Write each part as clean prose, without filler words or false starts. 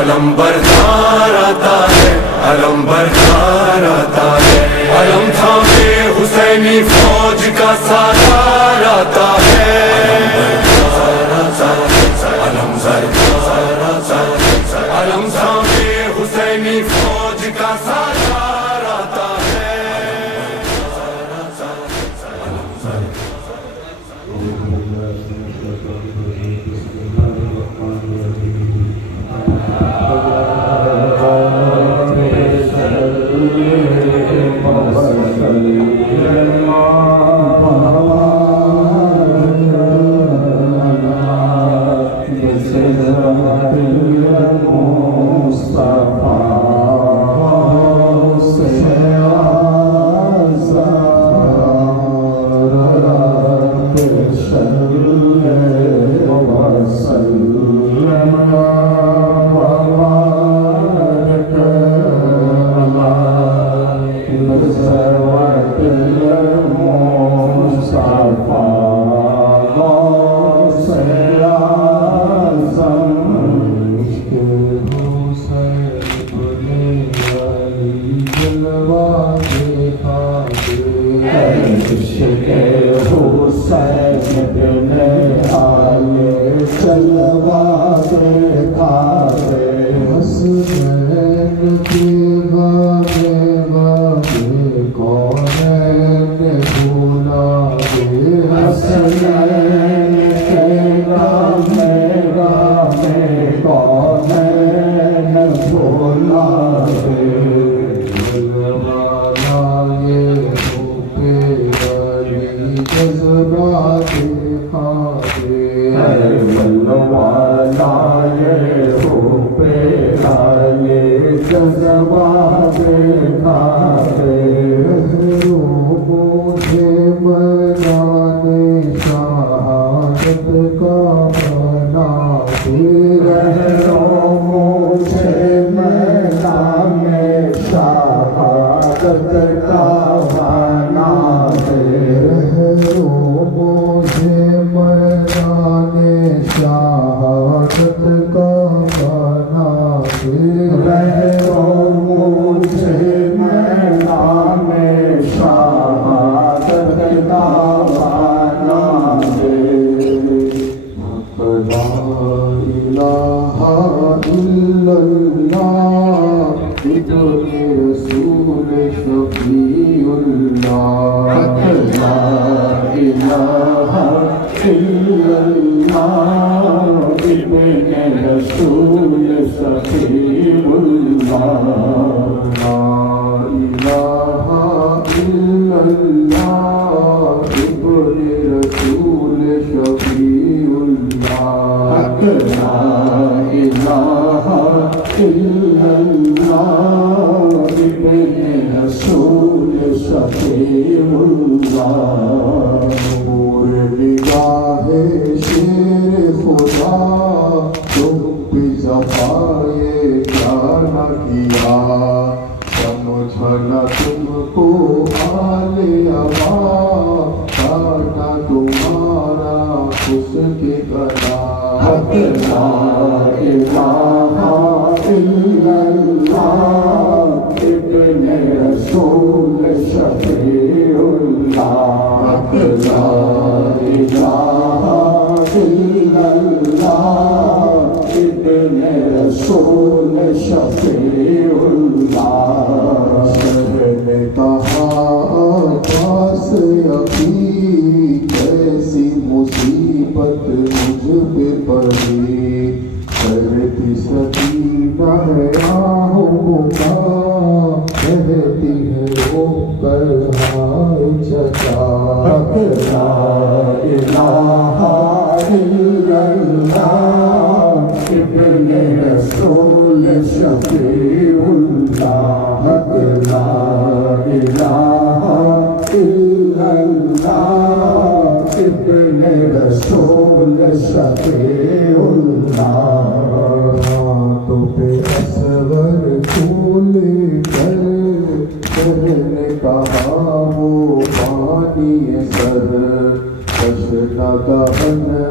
علم بردار آتا ہے، علم بردار آتا ہے، علم تھامے حسینی فوج کا سالار آتا ہے، علم بردار آتا ہے، علم تھامے حسینی فوج کا سالار آتا ہے۔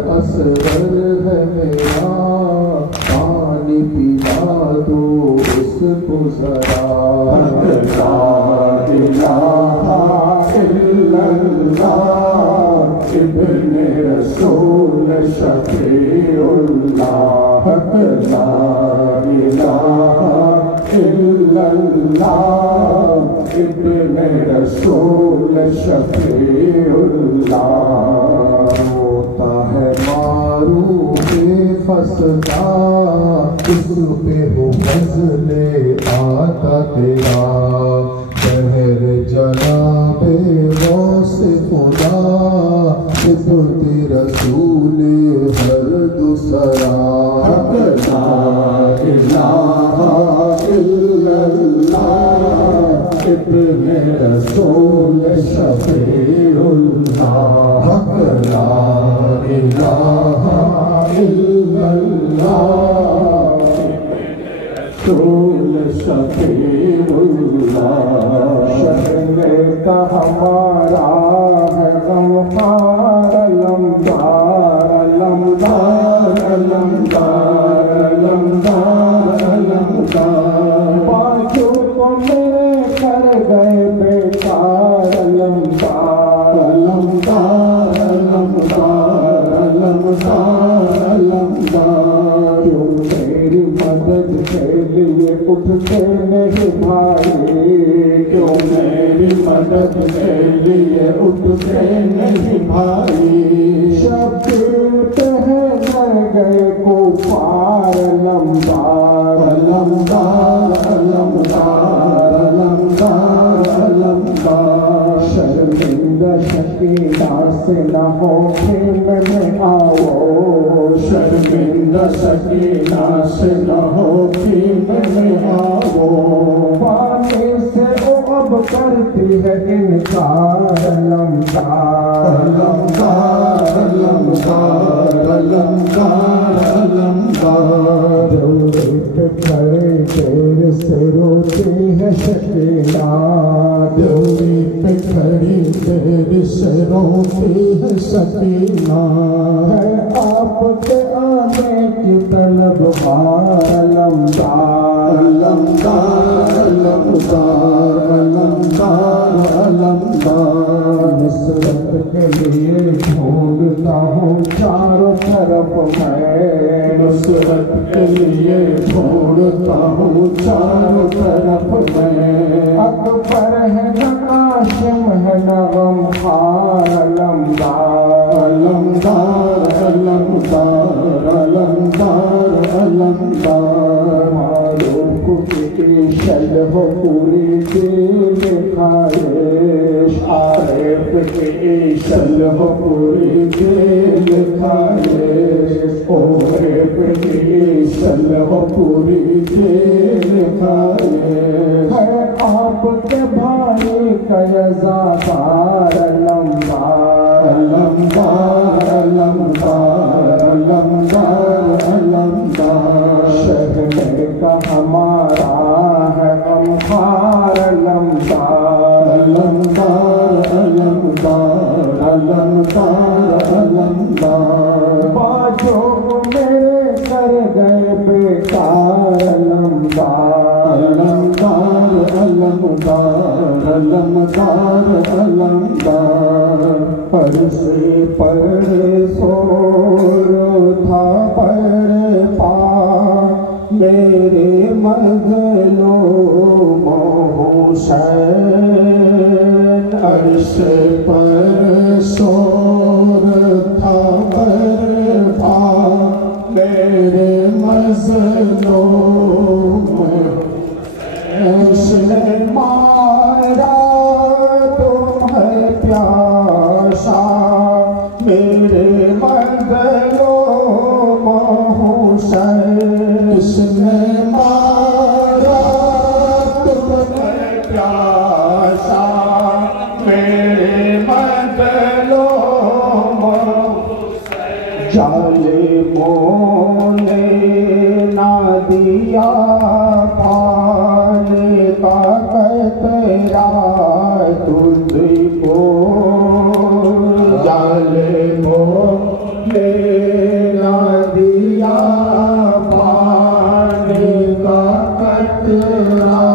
اصغر ہے میرا پانی پینا ذرا لا الہ الا اللہ ابن رسول شفیع اللہ لا الہ الا اللہ ابن رسول شفیع اللہ ہوتا ہے معروف خستہ اس پہ ہو فضل آقا تیرا بہر جناب غوث خدا صفت رسول ہر دوسرا لا الہ الا اللہ ابن رسول شفیع اللہ لا الہ الا اللہ رسول شفیع اللہ شہر کا ہمارا ہے غمخوار علمدار علمدار علمدار علمدار علمدار پانچوں کو میرے کر گئے بیکار علمدار علمدار علمدار علمدار علمدار کیوں میری مدد کے لیے اٹھتے نہیں بھائی کیوں میری مدد کے لیے اٹھتے نہیں بھائی شبیر پہ مر گئے کفار علمدار علمدار علمدار علمدار علمدار شرمندہ شکینہ سے نہ ہو خیمے میں آؤ شرمندہ شکینہ سے نہ ہو خیمے میں آؤ پانے سے وہ اب کرتی ہے انکار علمدار علمدار علمدار علمدار علمدار دوری پہ کھڑے دیر سے روتی ہے شکینہ دوری پہ کھڑی دیر سے روتی ہے شکینہ ہے آپ کے آنے کی طلب بار علمدار علمدار علمدار علمدار علمدار نصرت کے لیے ڈھونڈتا ہوں چاروں طرف میں نصرت کے لیے ڈھونڈتا ہوں چاروں طرف میں اکبر ہے نہ قاسم ہے نہ غمخوار علمدار علمدار علمدار علمدار علمدار معروف کی شل ہو پوری دل خواہش عارف کی شل ہو پوری دل خواہش عارف کی شل ہو پوری دل خواہش ہے آپ کے بھائی کا یزادار علمدار علمدار علمدار علمدار علمدار شہر کا ہمارا ہے غمخوار علمدار علمدار علمدار علمدار علمدار باجوں میرے کر گئے بیکار علمدار علمدار علمدار علمدار علمدار پرسے پر سور تھا پر پا میرے مظلوم حسین عرش پر سور تھا پر پا میرے مظلوم اس نے مارا تمہیں پیاسا میرے مظلوم حسین اس نے مارا تمہیں پیاسا میرے مظلوم حسین ظالموں نے نہ دیا پانے کا قطرہ تجھ کو ظالموں نے نہ دیا پانے کا قطرہ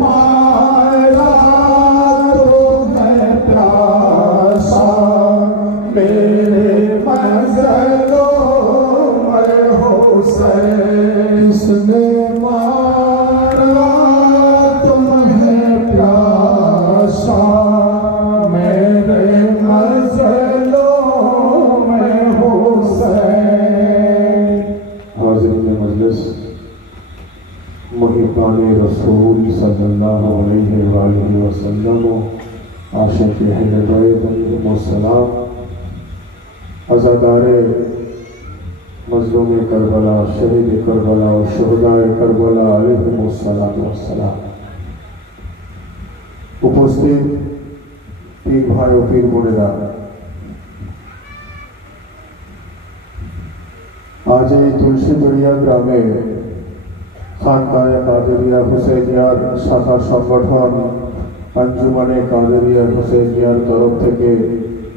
मारा तुम्हें प्यासा मेरे मजलो में हुसैन किसने मारा तुम्हें प्यासा मेरे मजलो में हुसैन। हाज़रीन मजलिस, मुहिब्बान रसूल सल्लल्लाहु अलैहि वसल्लम, आशिक़ अहले बैत अलैहिमुस्सलाम, अज़ादारे मज़लूम करबला, शहीद करबला और शुहदाए करबला अलैहिमुस्सलाम, उपस्थित पीर भाई और पीर बोनेरा, आज এই তুলসীতলিয়া গ্রামে খানকায়ে কাদেরিয়া হুসেইনিয়ার শাখা সংগঠন আঞ্জুমানে কাদেরিয়া হুসেইনিয়ার তরফ থেকে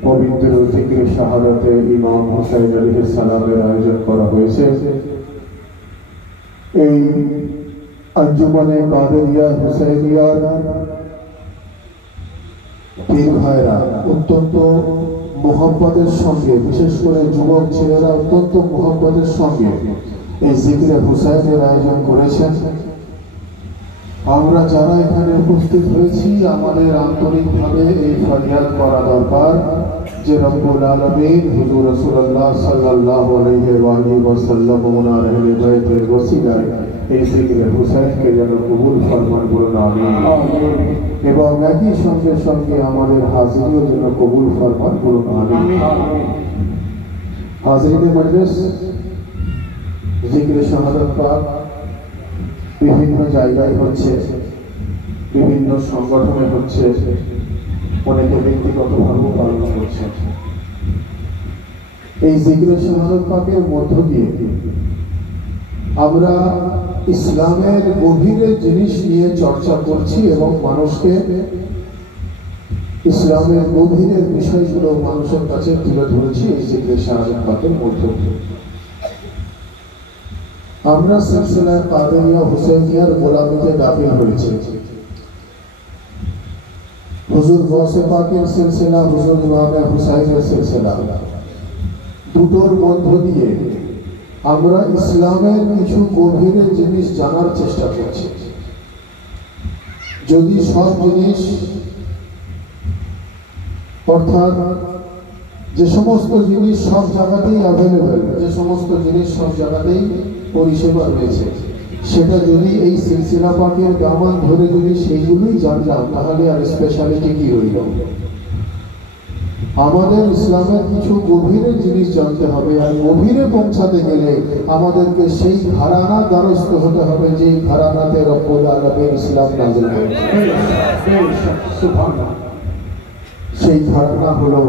পবিত্র জিকির শাহাদাতে ইমাম হুসাইন আলাইহিস সালামের আয়োজন করা হয়েছে। এই আঞ্জুমানে কাদেরিয়া হুসেইনিয়ার পীর ভাইরা অত্যন্ত মোহাব্বতের সঙ্গে, বিশেষ করে যুবক ছেলেরা অত্যন্ত মোহাব্বতের সঙ্গে এই জিকিরে হুসাইনের আয়োজন করেছেন। আমরা যারা এখানে উপস্থিত হয়েছি আমাদের আন্তরিকভাবে এই ফরিয়াদ করা দরকার যে রব্বুল আলামিন হুজুর রাসূলুল্লাহ সাল্লাল্লাহু আলাইহি ওয়াসাল্লাম ওনার আহলে বাইতের ওসিলায় এই জিকিরে হুসাইনকে যেন কবুল ফরমান, বলুন আমিন। এবং একই সঙ্গে সঙ্গে আমাদের হাজিরিও যেন কবুল ফরমান, বলুন আমিন। হাজিরিনে মজলিস, জিকিরে শাহাদাত পাক বিভিন্ন জায়গায় হচ্ছে, বিভিন্ন সংগঠনে হচ্ছে, অনেকে ব্যক্তিগতভাবে পালন করছে। এই জিকিরে শাহাদাত পাকের মধ্য দিয়ে আমরা ইসলামের গভীরের জিনিস নিয়ে চর্চা করছি এবং মানুষকে ইসলামের গভীরের বিষয়গুলো মানুষের কাছে তুলে ধরেছি এই জিকিরে শাহাদাত পাকের মধ্য দিয়ে। আমরা সিলসিলায়ে কাদেরিয়া হুসাইনিয়ার গোলামিতে দাখিল হয়েছি। হুজুর গৌসে পাকের সিলসিলা, হুজুর ইমামে হুসাইনের সিলসিলা, দুটোর মধ্য দিয়ে আমরা ইসলামের কিছু গভীরের জিনিস জানার চেষ্টা করছি। যদি সব জিনিস, অর্থাৎ যে সমস্ত জিনিস সব জায়গাতেই অ্যাভেলেবেল, যে সমস্ত জিনিস সব জায়গাতেই পরিষেবা রয়েছে, সেটা যদি এই সিলসিলা পাকের দামান ধরে যদি সেইগুলোই জানলাম তাহলে আর স্পেশালিটি কি রইল? আমাদের ইসলামের কিছু গভীরের জিনিস জানতে হবে, আর গভীরে পৌঁছাতে গেলে আমাদেরকে সেই ঘরানা দ্বারস্থ হতে হবে যে ঘরানাতে রব্বুল আলামিন ইসলাম নাযিল করেছেন। সেই ঘরানা হলো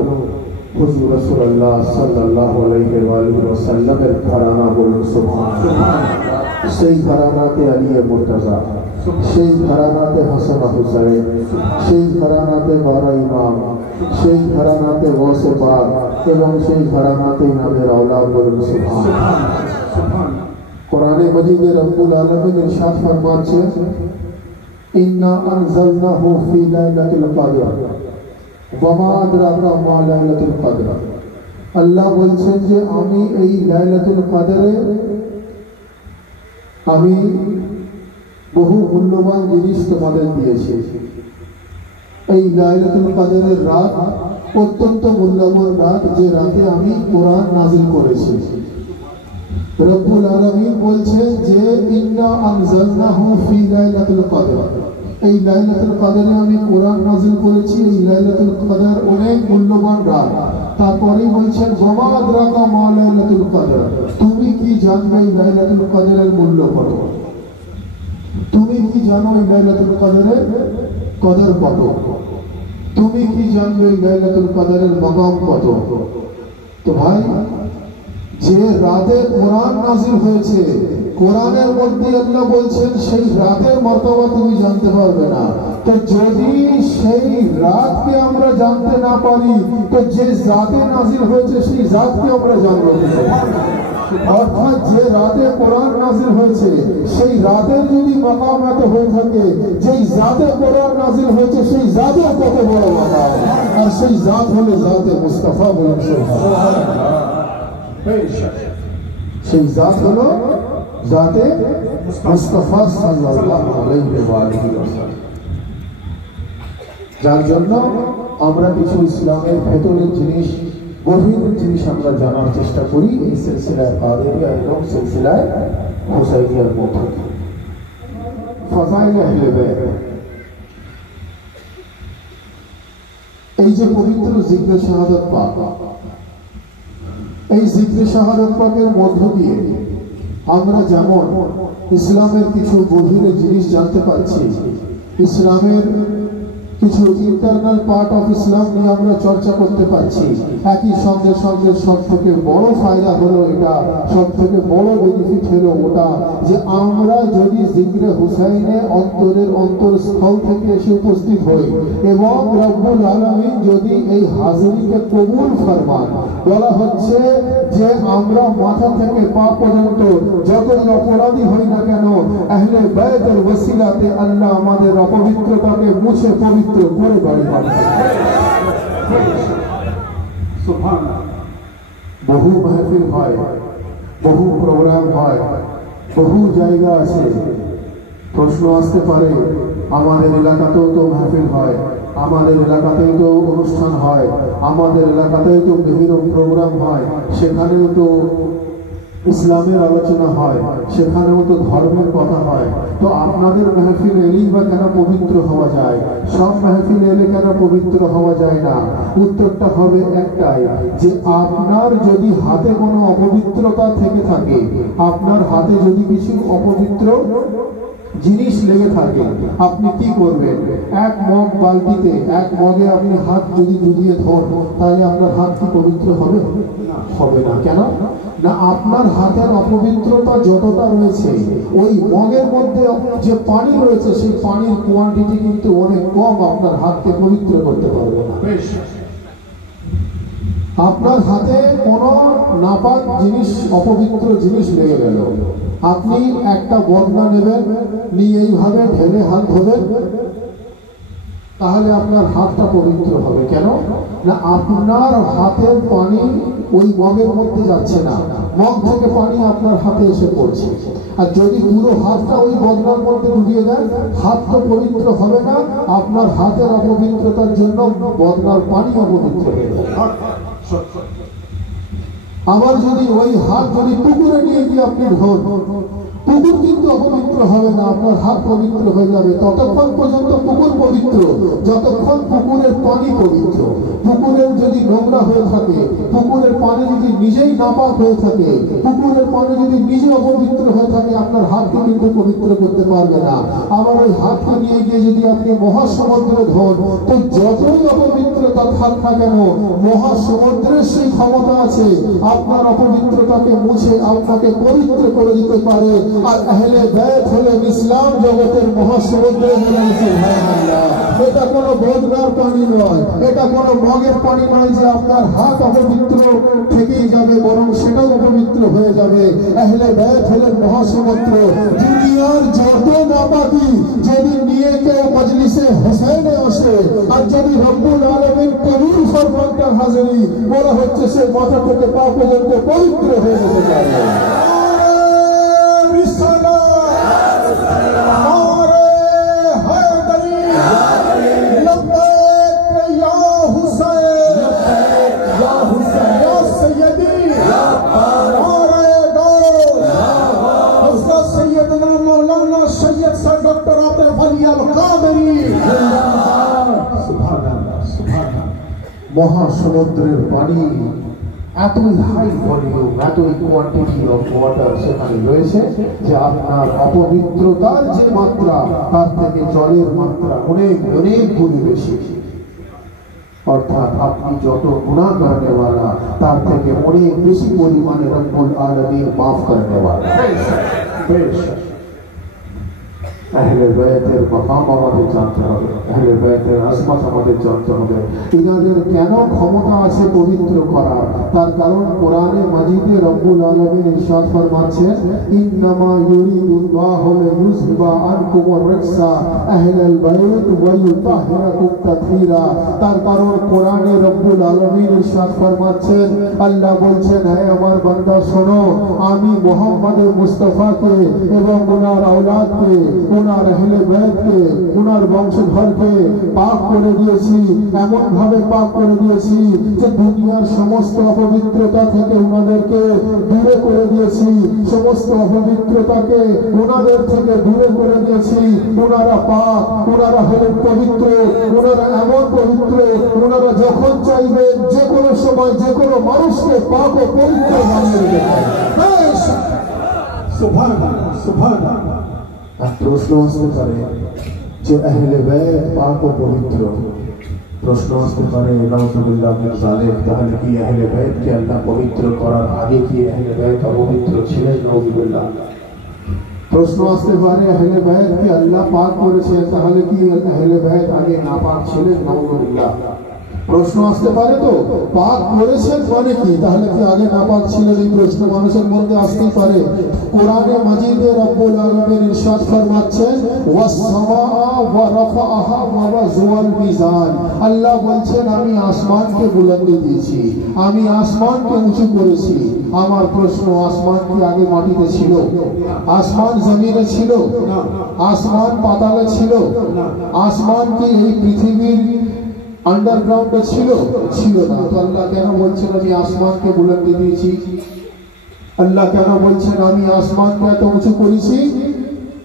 হুজুর রাসূলুল্লাহ সাল্লাল্লাহু আলাইহি ওয়াসাল্লামের ঘরানা, বলুন সুবহানাল্লাহ। সেই ঘরানাতে আলী মুর্তজা, সেই ঘরানাতে হাসান হুসাইন, সেই ঘরানাতে 12 ইমাম, সেই ঘরানাতে গৌসে পাক এবং সেই ঘরানাতে ইমামের আওলাদ, বলুন সুবহানাল্লাহ। কোরআনে মজিদে রব্বুল আলামিন ইরশাদ ফরমাচ্ছেন, ইন্না আনজালনাহু ফি লাইলাতুল কদর ওয়া মা আদরাকা মা লাইলাতুল কদর। আল্লাহ বলছেন যে আমি এই লাইলাতুল কদরে আমি বহু মূল্যবান জিনিস তোমাদের দিয়েছি। এই লাইলাতুল কদরের রাত অত্যন্ত মূল্যবান রাত, যে রাতে আমি কোরআন নাযিল করেছি। রব্বুল আলামিন বলছেন যে ইন্না আনজালনাহু ফি লাইলাতুল কদর, এই লাইলাতুল কদরে আমি কোরআন নাযিল করেছি। এই লাইলাতুল কদর অনেক মূল্যবান রাত। তারপরেই বলছেন ওয়া মা আদরাকা মা লাইলাতুল কদর, তুমি কি জানবে এই লাইলাতুল কদরের মূল্য কত? তুমি কি জানো এই লাইলাতুল কদরের কদর কত? তুমি কি জানবে এই লাইলাতুল কদরের মাকাম কত? তো ভাই, যে রাতে কোরআন নাজিল হয়েছে, কোরআনের মধ্যে আল্লাহ বলছেন সেই রাতের মর্তবা তুমি জানতে পারবে না। তো যদি সেই রাতকে আমরা জানতে না পারি, তো যে রাতে নাজিল হয়েছে সেই রাতকে আমরা জানবো। অর্থাৎ যে রাতে কোরআন নাজিল হয়েছে সেই রাতের যদি মাকামাত হয়ে থাকে, যেই জাতে কোরআন নাজিল হয়েছে সেই জাতের কত বড় মাকাম, আর সেই জাত হলো জাতে মুস্তাফা। বলেন সুবহানাল্লাহ। সেই জাত হলো জাতে মুস্তাফা সাল্লাল্লাহু আলাইহি ওয়াসাল্লাম। যার জন্য আমরা কিছু ইসলামের ভেতরের জিনিস, গভীর জিনিস আমরা জানার চেষ্টা করি এই সিলসিলায় কাদেরিয়া এবং সিলসিলায় হুসাইনিয়ার মধ্যে। ফাজাইল আহলে বাইত, এই যে পবিত্র জিক্রে শাহাদাত পাক, এই জিক্রে শাহাদাত পাকের মধ্য দিয়ে আমরা যেমন ইসলামের কিছু গভীর জিনিস জানতে পারছি, ইসলামের কিছু ইন্টারনাল পার্ট অফ ইসলাম নিয়ে আমরা চর্চা করতে পারছি, একই সঙ্গে সঙ্গে সব থেকে বড় ফায়দা হলো এটা, সব থেকে বড় বেনিফিট হলো ওটা যে আমরা যদি জিক্রে হুসাইনে অন্তরের অন্তরস্থল থেকে এসে উপস্থিত হই এবং রব্বুল আলামিন যদি এই হাজিরিকে কবুল ফরমান। বলা হচ্ছে যে আমরা মাথা থেকে পা পর্যন্ত যতই অপরাধী হই না কেন, আহলে বাইতের ওসিলাতে আল্লাহ আমাদের অপবিত্রতাকে মুছে পবিত্র করে বাড়ি পাঠান। সুবহানাল্লাহ। বহু মাহফিল হয়, বহু প্রোগ্রাম হয়, বহু জায়গা আছে। প্রশ্ন আসতে পারে আমাদের এলাকাতেও তো মাহফিল হয়, আমাদের এলাকাতেও তো অনুষ্ঠান হয়, আমাদের এলাকাতেও তো বিভিন্ন প্রোগ্রাম হয়, সেখানেও তো ইসলামের আলোচনা হয়, সেখানেও তো ধর্মের কথা হয়, তো আপনাদের মাহফিল এলেই বা কেন পবিত্র হওয়া যায়, সব মাহফিল এলে কেন পবিত্র হওয়া যায় না? উত্তরটা হবে একটাই, যে আপনার যদি হাতে কোনো অপবিত্রতা থেকে থাকে, আপনার হাতে যদি কিছু অপবিত্র জিনিস লেগে থাকে, আপনি কি করবেন? এক মগ বালতিতে, এক মগে আপনি হাত যদি ডুবিয়ে ধর, তাহলে আপনার হাত কি পবিত্র হবে? হবে না। কেন না? আপনার হাতের অপবিত্রতা যতটা রয়েছে, ওই মগের মধ্যে যে পানি রয়েছে সেই পানির কোয়ান্টিটি কিন্তু অনেক কম, আপনার হাতকে পবিত্র করতে পারবে না। আপনার হাতে কোনো নাপাক জিনিস, অপবিত্র জিনিস লেগে গেল, আপনি একটা বদনা নেবেন, নিয়ে এইভাবে ঢেলে হাত ধোবেন, তাহলে আপনার হাতটা পবিত্র হবে। কেন না? আপনার হাতের পানি ওই মগের মধ্যে যাচ্ছে না, মগ থেকে পানি আপনার হাতে এসে পড়ছে। আর যদি পুরো হাতটা ওই বদনার মধ্যে ডুবিয়ে দেন, হাত তো পবিত্র হবে না, আপনার হাতের অপবিত্রতার জন্য বদনার পানি অপবিত্র হয়ে যাবে। আবার যদি ওই হাত যদি পুকুরে নিয়ে গিয়ে আপনি ধোন, পুকুর কিন্তু অপবিত্র হবে না, আপনার হাত পবিত্র হয়ে যাবে। ততক্ষণ পর্যন্ত পুকুর পবিত্র যতক্ষণ পুকুরের পানি পবিত্র। পুকুরের যদি নোংরা হয়ে থাকে, পুকুরের পানি যদি নিজেই নাপাক হয়ে থাকে, পুকুরের পানি যদি নিজে অপবিত্র হয়ে থাকে, আপনার হাতকে কিন্তু পবিত্র করতে পারবে না। আবার ওই হাতকে নিয়ে গিয়ে যদি আপনি মহাসমুদ্রে ধোন, তো যতই অপবিত্রতা থাক না কেন, মহাসমুদ্রের সেই ক্ষমতা আছে আপনার অপবিত্রতাকে মুছে আপনাকে পবিত্র করে দিতে পারে। আর আহলে বাইত হলেন ইসলাম জগতের মহাসমুদ্র। এটা কোনো বদনার পানি নয়, এটা কোনো মগের পানি নয় যে আপনার হাত অপবিত্র থেকেই যাবে, বরং সেটাও অপবিত্র হয়ে যাবে। আহলে বাইত হলেন মহাসমুদ্র। দুনিয়ার যত নাপাকি যদি নিয়ে কেউ মজলিসে হুসাইনে আসে, আর যদি রব্বুল আলামিন কবুল ফরমান তার হাজিরি, বলা হচ্ছে সে মাথা থেকে পা পর্যন্ত পবিত্র হয়ে যেতে পারে। মহাসমুদ্রের পানি এতই হাই ভলিউম, এতই কোয়ান্টিটি অফ ওয়াটার সেখানে রয়েছে যে আপনার অপবিত্রতার যে মাত্রা তার থেকে জলের মাত্রা অনেক অনেক গুণ বেশি। অর্থাৎ আপনি যত গুনাহ করने वाला তার থেকে অনেক বেশি পরিমাণে রব্বুল আলামিন maaf करने वाला বেশক আহলে বাইতের মাকাম আমাদের জানতে হবে, আহলে বাইতের আজমত আমাদের জানতে হবে। ইনাদের কেন ক্ষমতা আছে পবিত্র করার? তার কারণ কোরআনে মাজিদে রব্বুল আলামিন ইরশাদ ফরমাচ্ছেন, ইন্নামা ইউরিদুল্লাহু লিইয়ুযহিবা আনকুমুর রিজসা আহলাল বাইত ওয়া ইউতাহহিরাকুম তাতহীরা। তার কারণ কোরআনে রব্বুল আলামিন ইরশাদ ফরমাচ্ছেন, আল্লাহ বলছেন, হে আমার বান্দা শোনো, আমি মুহাম্মদ মুস্তাফাকে এবং ওনার আওলাদকে, ওনার আহলে বাইতকে, ওনার বংশধরকে পাক করে দিয়েছি, এমন ভাবে পাক করে দিয়েছি যে দুনিয়ার সমস্ত অপবিত্রতা থেকে ওনাদেরকে দূরে করে দিয়েছি, সমস্ত অপবিত্রতাকে ওনাদের থেকে দূরে করে দিয়েছি। ওনারা পাক, ওনারা হলেন পবিত্র, ওনারা এমন পবিত্র, ওনারা যখন চাইবেন যে কোনো সময় যে কোনো মানুষকে পাক ও পবিত্র বানিয়ে দেবেন। সুবহানাল্লাহ, সুবহানাল্লাহ। প্রশ্ন আসতে পারে যে আহলে বাইত পাক ও পবিত্র, প্রশ্ন আসতে পারে নাউযুবিল্লাহ মিন যালিক, তাহলে কি আহলে বাইতকে আল্লাহ পবিত্র করার আগে কি আহলে বাইত অপবিত্র ছিলেন? নাউযুবিল্লাহ। প্রশ্ন আসতে পারে আহলে বাইতকে আল্লাহ পাক করেছেন, তাহলে কি আহলে বাইত আগে নাপাক ছিলেন? নাউযুবিল্লাহ। প্রশ্ন আসতে পারে তো পাক করেছেন মানে কি, তাহলে কি আগে নাপাক ছিলেন? এই প্রশ্ন মানুষের মধ্যে আসতেই পারে। কোরআনে মাজিদে রব্বুল আলামিন ইরশাদ ফরমাচ্ছেন, ওয়াস-সামাআ ওয়া রাফাআহা ওয়া ওয়াযুল মিজান। আল্লাহ বলছেন, আমি আসমানকে বুলন্দি দিয়েছি, আমি আসমানকে উঁচু করেছি। আমার প্রশ্ন, আসমান কি আগে মাটিতে ছিল? আসমান জমিনে ছিল? আসমান পাতালে ছিল? আসমান কি এই পৃথিবীর আন্ডারগ্রাউন্ডে ছিল? ছিল না। তো আল্লাহ কেন বলছেন আমি আসমানকে বুলন্দি দিয়েছি? আল্লাহ কেন বলছেন আমি আসমানকে এত উঁচু করেছি?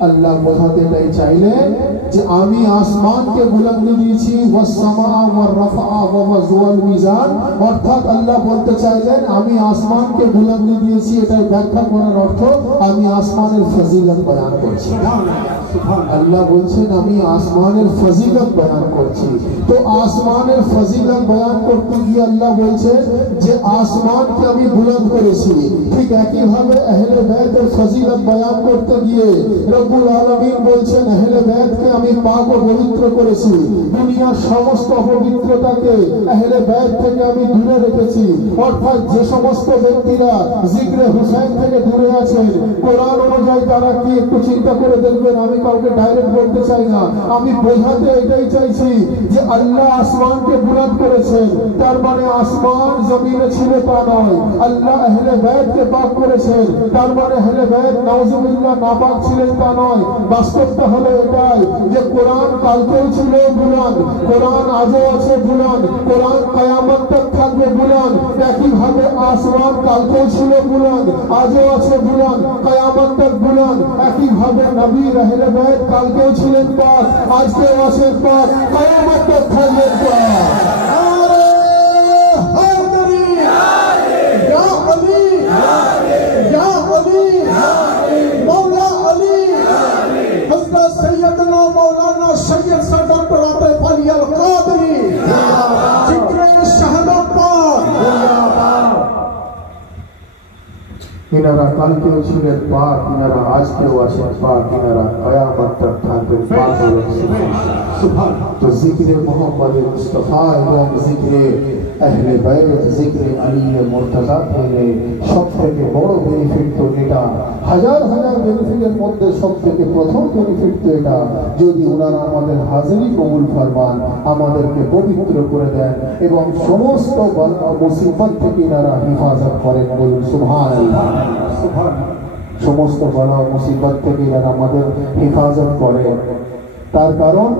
আল্লাহ বোঝাতে এটাই চাইলেন যে আমি আসমানকে বুলন্দি দিয়েছি, ওয়াস-সামাআ ওয়া রাফাআ ওয়া ওয়াযুল মিজান। অর্থাৎ আল্লাহ বলতে চাইলেন আমি আসমানকে বুলন্দি দিয়েছি, এটাই ব্যাখ্যা করার অর্থ আমি আসমানের ফজিলত বয়ান করছি। আল্লাহ বলছেন আমি আসমানের ফজিলত বয়ান করছি। তো আসমানের ফজিলত বয়ান করতে গিয়ে আল্লাহ বলছেন যে আসমানকে আমি বুলন্দ করেছি। ঠিক একই ভাবে আহলে বাইতের ফজিলত বয়ান করতে গিয়ে রব্বুল আলামিন বলছেন আহলে বাইতকে আমি পাক ও পবিত্র করেছি, দুনিয়ার সমস্ত অপবিত্রতাকে আহলে বাইত থেকে আমি দূরে রেখেছি। অর্থাৎ যে সমস্ত ব্যক্তিরা জিকরে হুসাইন থেকে দূরে আছেন, কোরআন অনুযায়ী তারা কি একটু চিন্তা করে দেখবেন, আমি কাউকে ডাইরেক্ট বলতে চাই না, আমি বোঝাতে এটাই চাইছি যে আল্লাহ আসমানকে বুলন্দ করেছেন, তার মানে আসমান জমিনে ছিল তা নয়। আল্লাহ আহলে বাইতকে পাক করেছেন, তার মানে আহলে বাইত নাউযুবিল্লাহ নাপাক ছিলেন তা নয়। বাস্তবটা হলো এটাই যে কোরআন কালকেও ছিল বুলন্দ, কোরআন আজও আছে বুলন্দ, কোরআন কিয়ামত তক থাকবে বুলন্দ। একই ভাবে আসমান কালকেও ছিল বুলন্দ, আজও আছে বুলন্দ, কিয়ামত তক বুলন্দ। একই ভাবে নবী আহলে বাইত কালকেও ছিলেন পাক, আজকেও আছেন পাক, কিয়ামত তক থাকবেন পাক। ইনারা কালকেও ছিলেন পাক, ইনারা আজকেও আছেন পাক, ইনারা কিয়ামত তক থাকবেন পাক। তো জিকিরে মুহাম্মদ মুস্তাফা এবং জিকিরে আহলে বাইত, জিকিরে আলী মুর্তজা থেকে সব থেকে বড় বেনিফিট তো এটা, হাজার হাজার বেনিফিটের মধ্যে সব থেকে প্রথম বেনিফিট তো এটা, যদি ওনারা আমাদের হাজিরি কবুল ফরমান, আমাদেরকে পবিত্র করে দেন এবং সমস্ত বালা মুসিবত থেকে এনারা হেফাজত করেন। বলুন সুবহানাল্লাহ। সমস্ত বালা মুসিবত থেকে এনারা আমাদের হেফাজত করেন। তার কারণ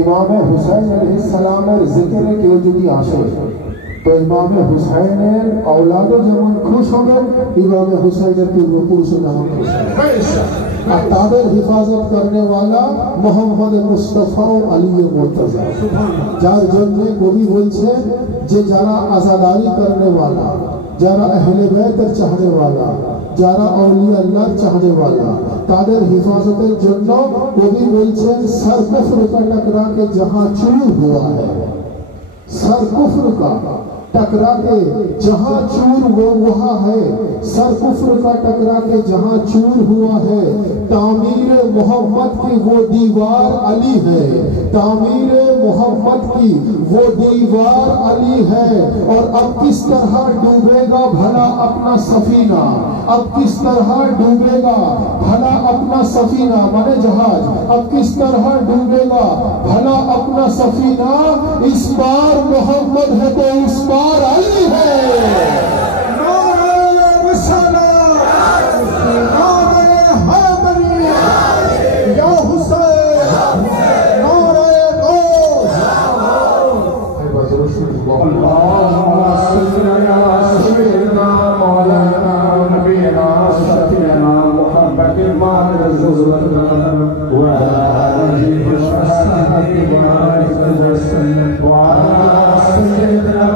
ইমামে হুসাইন আলাইহিস সালামের জিকিরে কেউ যদি আসে তো ইমামে হুসাইনের আওলাদও যেমন খুশ হবেন, ইমামে হুসাইনের পূর্বপুরুষও যেমন খুশ হবেন। আর তাদের হেফাজত করনে वाला মোহাম্মদ মুস্তাফা ও আলী মুর্তজা, যার জন্য কবি বলছেন যে যারা আজাদারি করনে वाला, যারা আহলে বাইতের চাহনে वाला, যারা আউলিয়া আল্লাহর চাহনে वाला, তাদের হেফাজতের জন্য কবি বলছেন সর কুফর কা টকরা কে जहां चुरू हुआ है सर कुफ्र का टकरा के जहां चूर वो वहां है, सर कुफ्र का टकरा के जहां चूर हुआ है, तामीर मोहम्मद की वो दीवार अली है, तामीर मोहम्मद की वो दीवार अली है। और अब किस तरह डूबेगा भला अपना सफीना, अब किस तरह डूबेगा भला अपना सफीना, माने जहाज, अब किस तरह डूबेगा भला अपना सफीना, इस बार मोहम्मद है तो उस बार अली है। नारे रिसालत, नारे हैदरी, या हुसैन, नारे गौस। अल्लाहुम्मा सल्ली अला सय्यिदिना मौलाना नबीना शफीना मुहम्मदिन व अला आलिहि व सहाबिहि वसल्लम व अला सय्यिदिना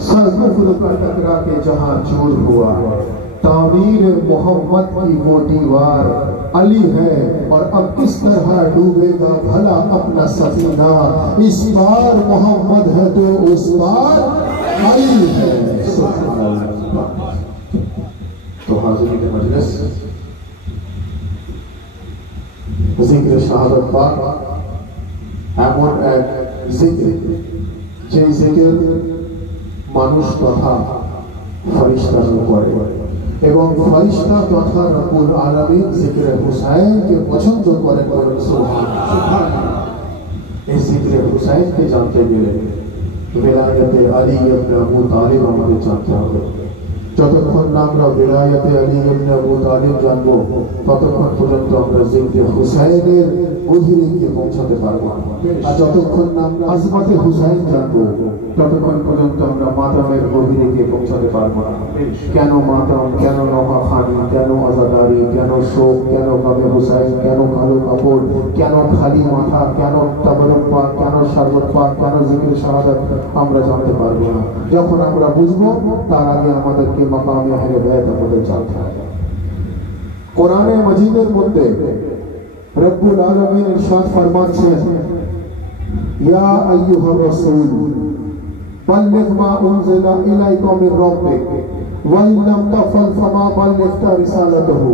सरकुफ्र का टकरा के जहां चूर हुआ, तामीर मोहम्मद की वो दीवार अली है। और अब किस तरह डूबेगा भला अपना सफीना, इस बार मोहम्मद है तो उस बार अली है। तो हाज़िरीन मजलिस, जिक्र शहादत पाक এমন এক জিকির, যে জিকির মানুষ তথা ফেরেশতারা করে এবং ফেরেশতা তথা রব্বুল আলামিন জিকিরে হুসাইনকে পছন্দ করেন। বলেন সুবহানাল্লাহ। এই জিকিরে হুসাইনকে জানতে গেলে বেলায়েতে আলী ইবনে আবু তালিব আমাদের জানতে হবে। যতক্ষণ না আমরা বেলায়েতে আলী ইবনে আবু তালিব জানবো, ততক্ষণ পর্যন্ত আমরা জিকিরে হুসাইনের অধীনে গিয়ে পৌঁছাতে পারবো না। আর যতক্ষণ না আমরা আজমাতে হুসাইন জানবো, ততক্ষণ পর্যন্ত আমরা মাতামের গভীরে গিয়ে পৌঁছাতে পারবো না। কেন মাতাম, কেন নওয়াখানি, কেন আজাদারি, কেন শোক, কেন গাবে হুসাইন, কেন কালো কাপড়, কেন খালি মাথা, কেন তাবারুক পাক, কেন শরবত পাক, কেন জিকির শাহাদাত আমরা জানতে পারবো না। যখন আমরা বুঝবো, তার আগে আমাদেরকে মাকামে আহলে বাইত আমাদের জানতে হবে। কোরআনে মাজিদের মধ্যে রব্বুল আলামিন ইরশাদ ফরমাচ্ছেন, ইয়া আইয়ুহার রাসূল বাল্লিগ মা উনজিলা ইলাইকা মির রাব্বিক ওয়া ইন লাম তাফআল ফামা বাল্লিগতা রিসালাতাহু।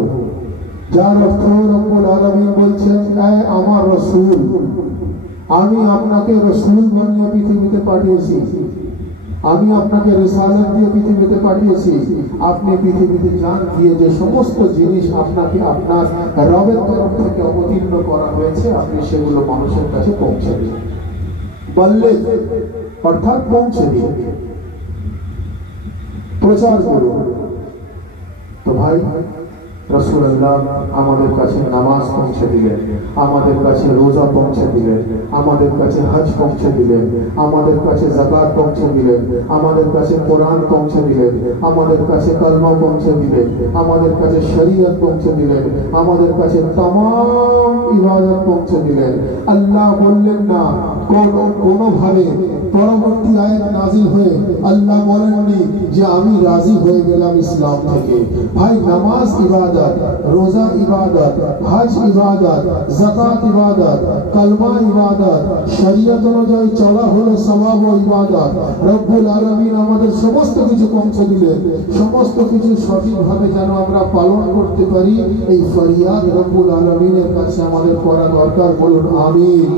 যার অর্থ রব্বুল আলামিন বলছেন, এ আমার রাসূল, আমি আপনাকে রাসূল বানিয়ে পৃথিবীতে পাঠিয়েছি, আমি আপনাকে রিসালাত দিয়ে পৃথিবীতে পাঠিয়েছি। আপনি পৃথিবীতে যান, গিয়ে যে সমস্ত জিনিস আপনাকে আপনার রবের তরফ থেকে অবতীর্ণ করা হয়েছে, আপনি সেগুলো মানুষের কাছে পৌঁছে দিন। বললে অর্থাৎ পৌঁছে দিন, প্রচার করুন। তো ভাই, রাসূলুল্লাহ আমাদের কাছে নামাজ পৌঁছে দিলেন, আমাদের কাছে রোজা পৌঁছে দিলেন, আমাদের কাছে হজ পৌঁছে দিলেন, আমাদের কাছে যাকাত পৌঁছে দিলেন, আমাদের কাছে কোরআন পৌঁছে দিলেন, আমাদের কাছে কালমা পৌঁছে দিলেন, আমাদের কাছে শরীয়ত পৌঁছে দিলেন, আমাদের কাছে तमाम ইবাদত পৌঁছে দিলেন। আল্লাহ বললেন না কোনোভাবে পরবর্তী আয়াত নাজিল হয়ে আল্লাহ বলেননি যে আমি রাজি হয়ে গেলাম ইসলাম থেকে। ভাই, নামাজ ইবাদত, রোজা ইবাদত, হজ ইবাদত, যাকাত ইবাদত, কালমা ইবাদত, শরীয়ত অনুযায়ী চলা হলো সওয়াব ও ইবাদত। রব্বুল আলামিন আমাদের সমস্ত কিছু পৌঁছে দিলেন, সমস্ত কিছু সঠিকভাবে যেন আমরা পালন করতে পারি, এই ফরিয়াদ রব্বুল আলামিনের কাছে আমাদের করা দরকার। বলুন আমিন।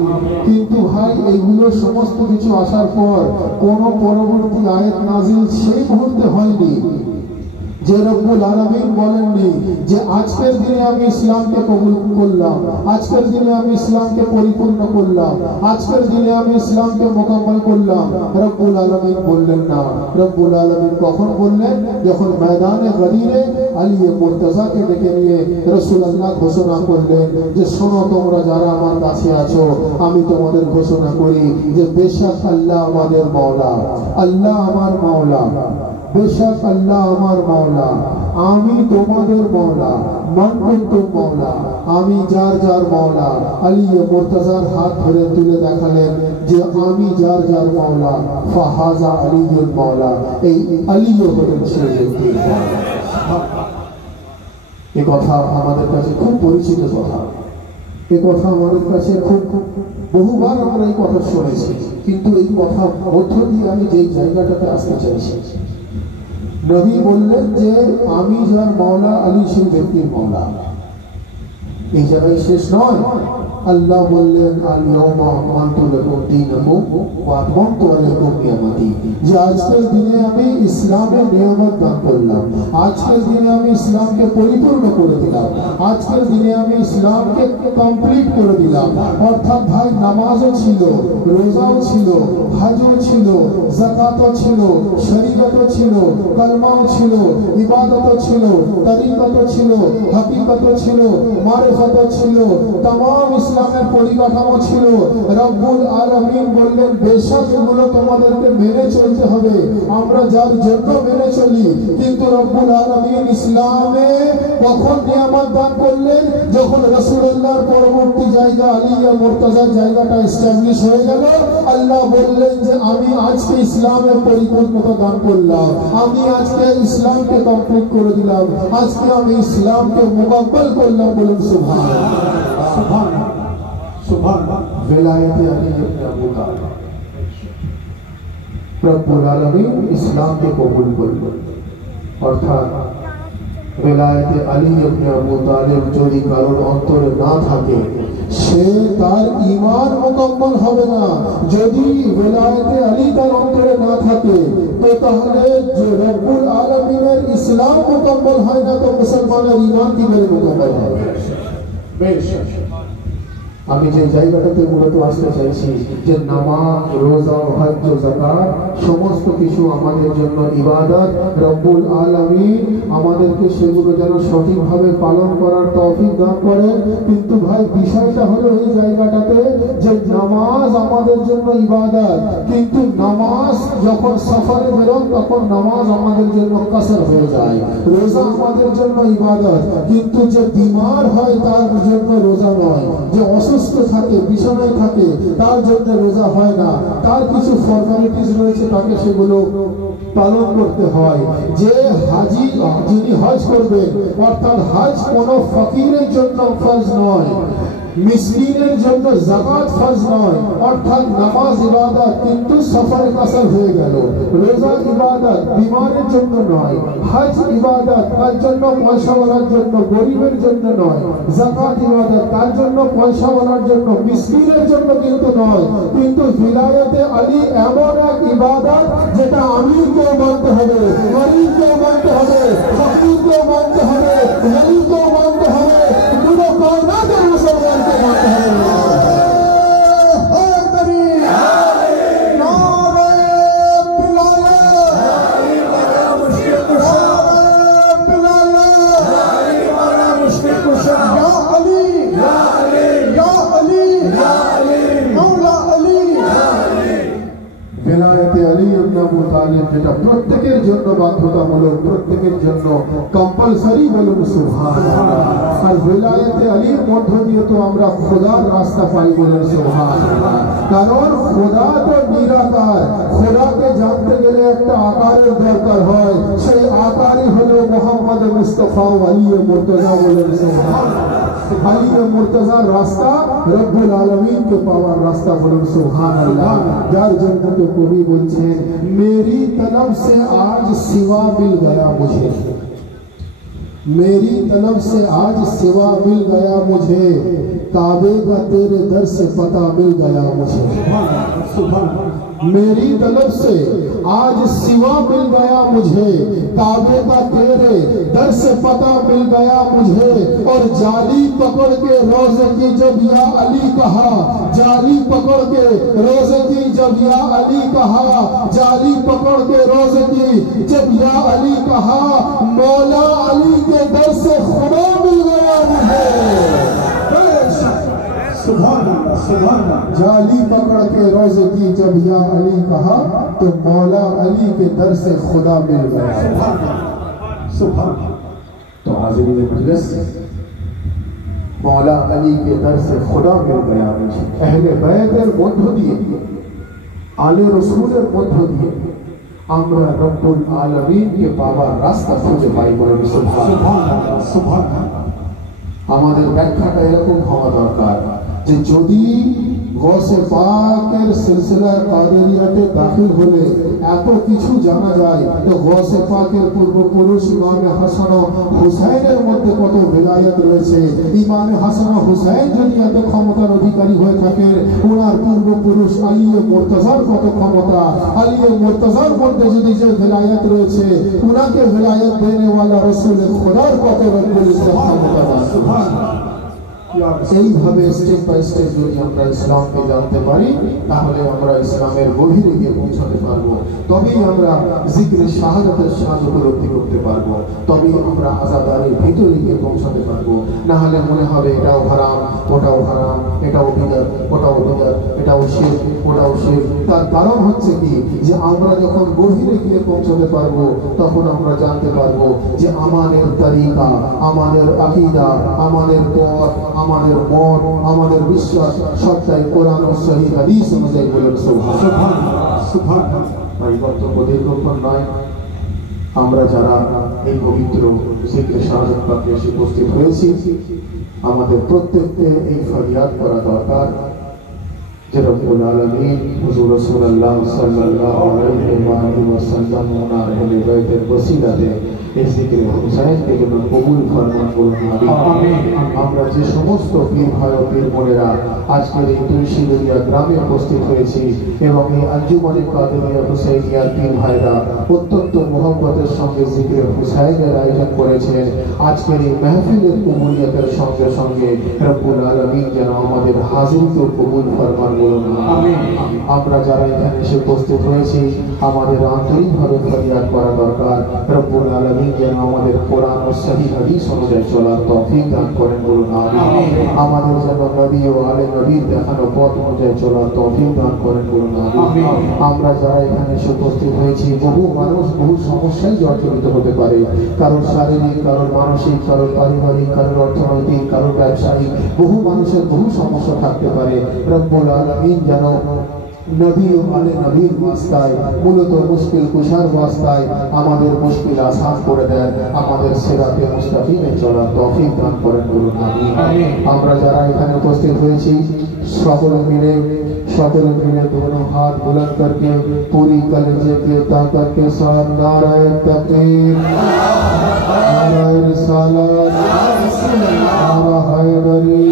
কিন্তু ভাই, এইগুলো সমস্ত কিছু আসার পর কোন পরবর্তী আয়াত নাজিল সেই মুহূর্তে হয়নি যে রব্বুল আলামিন বলেননি যে আজকের দিনে আমি ইসলামকে কবুল করলাম, আজকের দিনে আমি ইসলামকে পরিপূর্ণ করলাম, আজকের দিনে আমি ইসলামকে মোকাম্মল করলাম। রব্বুল আলামিন বললেন না। রব্বুল আলামিন কখন বললেন? যখন ময়দানে গদিরে আলী মুর্তজাকে ডেকে নিয়ে রাসূলুল্লাহ ঘোষণা করলেন যে শোনো, তোমরা যারা আমার কাছে আছো, আমি তোমাদের ঘোষণা করি যে বেশক আল্লাহ আমাদের মাওলা, আল্লাহ আমার মাওলা, বেশক আল্লাহ আমার মাওলা, আমি তোমাদের মাওলা, মান কুনতুম মাওলা, আমি যার যার মাওলা। আলী মুর্তজার হাত ধরে তুলে দেখালেন যে আমি যার যার মাওলা, ফাহাজা আলীউল মাওলা, এই আলীও হলেন সেই ব্যক্তি। এই কথা আমাদের কাছে খুব পরিচিত কথা। এই কথা আমাদের কাছে খুব বহুবার আমরা এই কথা শুনেছি, কিন্তু এই কথা মধ্য দিয়ে আমি যে জায়গাটাতে আসতে চাইছি, নবী বললেন যে আমি যার মওলা আলী সেই ব্যক্তির মওলা। এই জায়গায় শেষ নয়, আল্লাহ বললেন আল ইয়াউমা আকমালতু লাকুম দীনাকুম ওয়া আতমামতু আলাইকুম নিয়ামতি, যে আজকের দিনে আমি ইসলামের নিয়ামত দান করলাম, আজকের দিনে আমি ইসলামকে পরিপূর্ণ করে দিলাম, আজকের দিনে আমি ইসলামকে কমপ্লিট করে দিলাম। অর্থাৎ ভাই নামাজও ছিল, রোজাও ছিল, হজও ছিল, যাকাতও ছিল, শরীয়তও ছিল, কলমাও ছিল, ইবাদতও ছিল, তরিকতও ছিল, হাকিকতও ছিল, মারিফতও ছিল, तमाम ইসলামের পরিকাঠামো ছিল। রব্বুল আলামিন বললেন বেশক এগুলো তোমাদেরকে মেনে চলতে হবে, আমরা যার জন্য মেনে চলি। কিন্তু রব্বুল আলামিন ইসলামে কখন নিয়ামত দান করলেন? যখন রাসূলুল্লাহর পরবর্তী জায়গা আলিয়া মুর্তাজার জায়গাটা এস্টাবলিশ হয়ে গেল, আল্লাহ বললেন যে আমি আজকে ইসলামের পরিপূর্ণতা দান করলাম, আমি আজকে ইসলামকে কমপ্লিট করে দিলাম, আজকে আমি ইসলামকে মুকাম্মাল করলাম। বলুন সুবহানাল্লাহ, সুবহানাল্লাহ, সুবহানাল্লাহ। विलायत अली इब्न अबू तालिब, रब्बुल आलमीन इस्लाम के कबूल করলেন। অর্থাৎ विलायत अली इब्न अबू तालिब যদি কারোর অন্তরে না থাকে, সে তার ঈমান মুকম্মল হবে না। যদি विलायत अली তার অন্তরে না থাকে, তো তাহলে যে রব্বুল আলামিনের ইসলাম মুকম্মল হয় না, তো মুসলমানের ঈমান কি করে মুকম্মল হবে? বেশ, আমি যে জায়গাটাতে মূলত আসতে চাইছি যে নামাজ, রোজা, হজ, যাকাত সমস্ত কিছু আমাদের জন্য ইবাদত। রব্বুল আলামিন আমাদেরকে সেগুলো যেন সঠিকভাবে পালন করার তৌফিক দান করেন। কিন্তু ভাই বিষয়টা হলো এই জায়গাটাতে যে নামাজ আমাদের জন্য ইবাদত, কিন্তু নামাজ যখন সফরে বেরোন তখন নামাজ আমাদের জন্য কাসর হয়ে যায়। রোজা আমাদের জন্য ইবাদত, কিন্তু যে বিমার হয় তার জন্য রোজা নয়। যে অসুস্থ থাকে, বিছানায় থাকে, তার জন্য রোজা হয় না। তার কিছু ফর্মালিটিস রয়েছে, তাকে সেগুলো পালন করতে হয়। যে হাজি, যিনি হজ করবেন, অর্থাৎ হজ কোনো ফকিরের জন্য ফরজ নয়, মিসকিনের জন্য যাকাত ফরজ নয়। অর্থাৎ নামাজ ইবাদত, কিন্তু সফর কাসর হয়ে গেল। রোজা ইবাদত, বিমারের জন্য নয়। হজ ইবাদত, তার জন্য পয়সাওয়ালার জন্য, গরিবের জন্য নয়। যাকাত ইবাদত, তার জন্য পয়সাওয়ালার জন্য, মিসকিনের জন্য কিন্তু নয়। কিন্তু ভিলায়াতে আলী এমন এক ইবাদত যেটা আমিরকেও মানতে হবে, গরিবকেও মানতে হবে, ফকিরকেও মানতে হবে, গরিবকেও মানতে হবে, পুরো কায়নাতের মুসলমান যেটা প্রত্যেকের জন্য বাধ্যতামূলক, প্রত্যেকের জন্য কম্পালসারি। বলুন সুবহানাল্লাহ। আর ভিলায়াতে আলীর মধ্য দিয়ে তো আমরা খোদার রাস্তা পাই। বলুন সুবহানাল্লাহ। কারণ খোদা তো নিরাকার, খোদাকে জানতে গেলে একটা আকারের দরকার হয়, সেই আকারই হলো মোহাম্মদ মুস্তাফা আলী মুর্তজা। বলুন সুবহানাল্লাহ। আলী মুর্তজার রাস্তা রব্বুল আলামিন কে পাওয়ার রাস্তা। বলুন সুবহানাল্লাহ। যার জন্য তো কবি বলছেন मेरी तलब से आज सिवा मिल गया मुझे, मेरी तलब से आज सिवा मिल गया मुझे, काबे का तेरे दर से पता मिल गया मुझे। मेरी तलब से आज सिवा मिल गया मुझे, काबे का तेरे दर से पता मिल गया मुझे। और जाली पकड़ के रोज़े की जब या अली कहा, जाली पकड़ के रोज़े की जब या अली कहा, जाली पकड़ के रोज़े की जब या अली कहा, मौला अली के दर से खुदा मिल गया मुझे। जाली पकड़ के रोज़े की जब या अली कहा, तो मौला अली के दर से खुदा मिल गया। तो हाज़िरीन मजलिस, मौला अली के दर से खुदा मिल गया मुझे। अहले बैतेर मध्य दिए, आले रसूलेर मध्य दिए আমরা রব্বুল আলামিন কে পাওয়ার রাস্তা খুঁজে পাই। বলুন সুবহানাল্লাহ, সুবহানাল্লাহ। আমাদের ব্যাখ্যাটা এরকম হওয়া দরকার যে যদি গৌসে পাকের সিলসিলার কাদেরিয়াতে দাখিল হলে এত কিছু জানা যায়, তো গৌসে পাকের পূর্বপুরুষ ইমামে হাসান ও হুসাইনের মধ্যে কত বিলায়াত রয়েছে। ইমামে হাসান ও হুসাইন যদি এত ক্ষমতার অধিকারী হয়ে থাকেন, ওনার পূর্বপুরুষ আলী ও মুর্তজার কত ক্ষমতা, আলী ও মুর্তজার মধ্যে যদি যে বিলায়াত রয়েছে, ওনাকে বিলায়াত দেনেওয়ালা রাসূল খোদার কত রব্বুল ক্ষমতা। এইভাবে স্টেপ বাই স্টেপ যদি আমরা ইসলামকে জানতে পারি, তাহলে আমরা ইসলামের গভীরে গিয়ে পৌঁছাতে পারবো। তবেই আমরা জিকরে শাহাদাতের শান উপলব্ধি করতে পারবো, তবেই আমরা আযাদারের ভিতরে গিয়ে পৌঁছাতে পারবো। না হলে মনে হবে এটাও হারাম, ওটাও হারাম, এটাও বিদআত, ওটাও বিদআত, এটাও শিরক, ওটাও শিরক। তার কারণ হচ্ছে কি, যে আমরা যখন গভীরে গিয়ে পৌঁছাতে পারবো, তখন আমরা জানতে পারবো যে আমাদের তরিকা, আমাদের আকীদা, আমাদের পথ, আমাদের মন, আমাদের বিশ্বাস সবটাই কোরআন ও সহিহ হাদিস অনুযায়ী। বলেন সুবহানাল্লাহ, সুবহানাল্লাহ। ভাই, বক্তব্য দীর্ঘক্ষণ নয়, আমরা যারা এই পবিত্র জিকরে শাহাদাত পাকে এসে উপস্থিত হয়েছি, আমাদের প্রত্যেককে এই ফরিয়াদ করা দরকার যে রব্বুল আলামিন হুজুর রাসূলুল্লাহ সাল্লাল্লাহু আলাইহি ওয়াসাল্লাম ওনার আহলে বাইতের ওসিলাতে এই জিকরে হুসাইনকে যেন কবুল ফরমান বলুন আমিন। আমরা যে সমস্ত পীর ভাই ও পীর বোনেরা আজকের এই তুলসীগড়িয়া গ্রামে উপস্থিত হয়েছি এবং এই আঞ্জুমানে কাদেরিয়া হুসাইনিয়ার পীর ভাইরা অত্যন্ত মহব্বতের সঙ্গে জিকরে হুসাইনের আয়োজন করেছেন, আজকের এই মাহফিলের কবুলিয়তের সঙ্গে সঙ্গে রব্বুল আলামিন যেন আমাদের হাজিরকে কবুল ফরমান বলুন আমিন। আমরা যারা এখানে এসে উপস্থিত হয়েছি, আমাদের আন্তরিকভাবে ফরিয়াদ করা দরকার রব্বুল আলামিন যেন আমাদের কোরআন ও সহিহ হাদিস অনুযায়ী চলার তৌফিক দান করেন বলুন আমিন। আমাদের যেন নবী ও আলে নবীর দেখানো পথ অনুযায়ী চলার তৌফিক দান করেন বলুন আমিন। আমরা যারা এখানে এসে উপস্থিত হয়েছি, বহু মানুষ বহু সমস্যায় জর্জরিত হতে পারে, কারোর শারীরিক, কারোর মানসিক, কারোর পারিবারিক, কারোর অর্থনৈতিক, কারোর ব্যবসায়িক, বহু মানুষের বহু সমস্যা থাকতে পারে। রব্বুল আলামিন যেন নবী ও আলে নবীর ওয়াস্তায়, মূলত মুশকিল কুশার ওয়াস্তায় আমাদের মুশকিল আসান করে দেন, আমাদের সিরাতে মুস্তাকিমে চলার তৌফিক দান করেন বলুন আমিন। আমরা যারা এখানে উপস্থিত হয়েছি, সকলে মিলে दोनों हाथ बुलंद करके पूरी कलेजे के ताकत के साथ नाराए तकबीर, नाराए रिसालत, नारा हैदरी,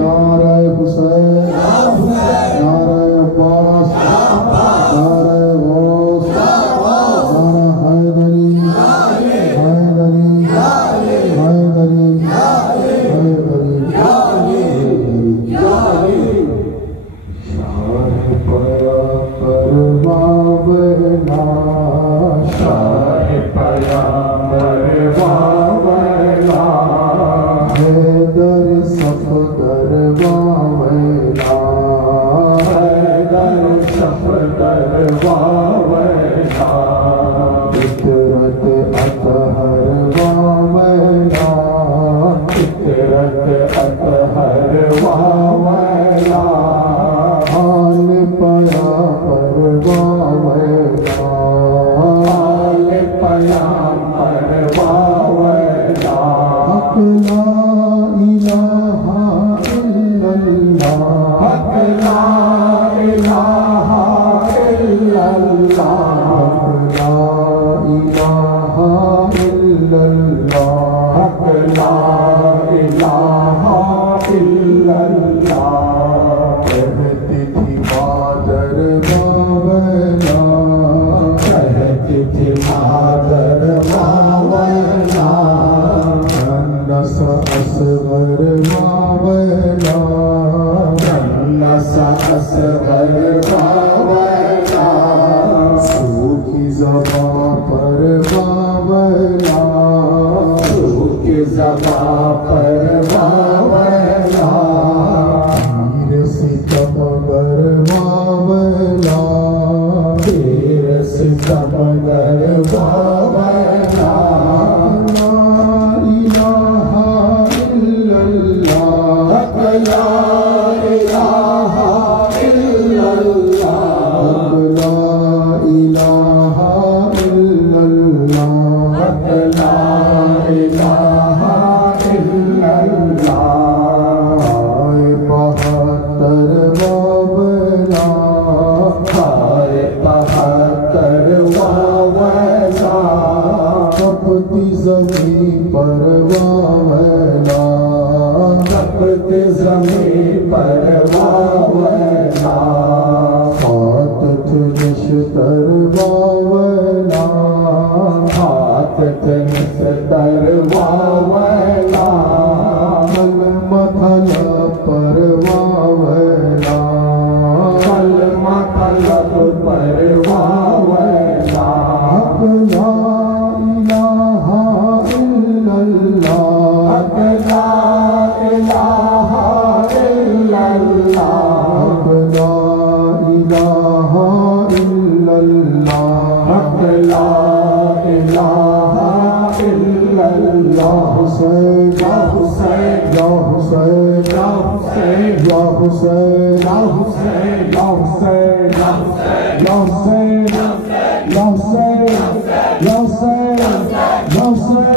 नाराए हुसैन, नाराए अब्बास, नाराए गौस, नारा हैदरी, हैदरी, हैदरी, हैदरी। La الہ الا اللہ حق لا الہ الا اللہ حسین یا حسین یا حسین یا حسین یا حسین یا حسین یا حسین یا حسین یا حسین یا حسین یا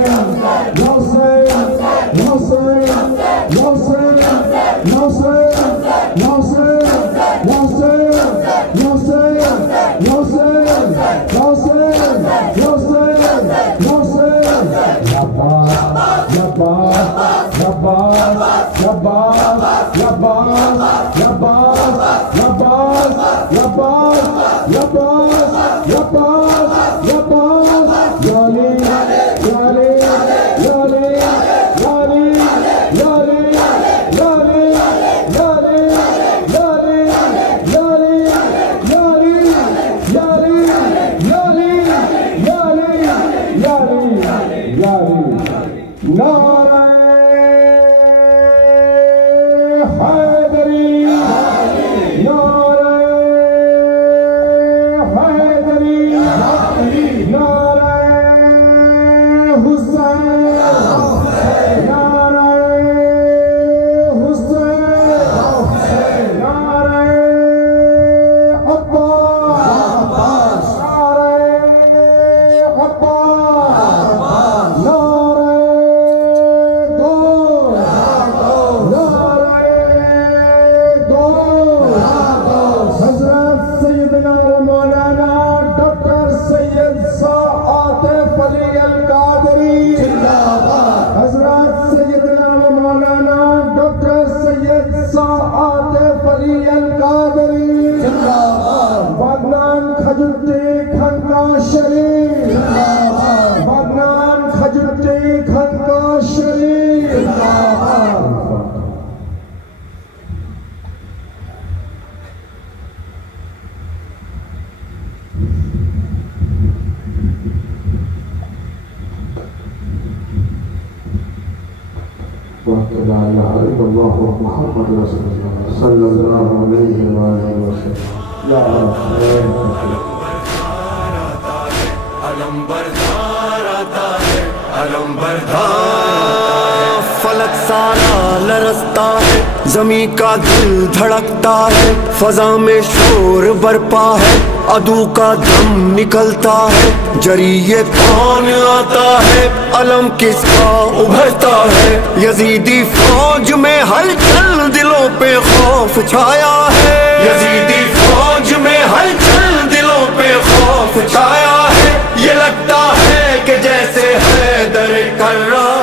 محمد رسول اللہ صلی اللہ علیہ وآلہ وسلم یا علم بردار آتا ہے علم بردار فلک سارا لرزتا ہے زمین کا دل دھڑکتا ہے فضا میں شور برپا ہے عدو کا دم نکلتا ہے جری یہ کون آتا ہے علم کس کا ابھرتا ہے یزیدی فوج میں ہلچل دلوں پہ خوف چھایا ہے یزیدی فوج میں ہلچل دلوں پہ خوف چھایا ہے یہ لگتا ہے کہ جیسے حیدر کرار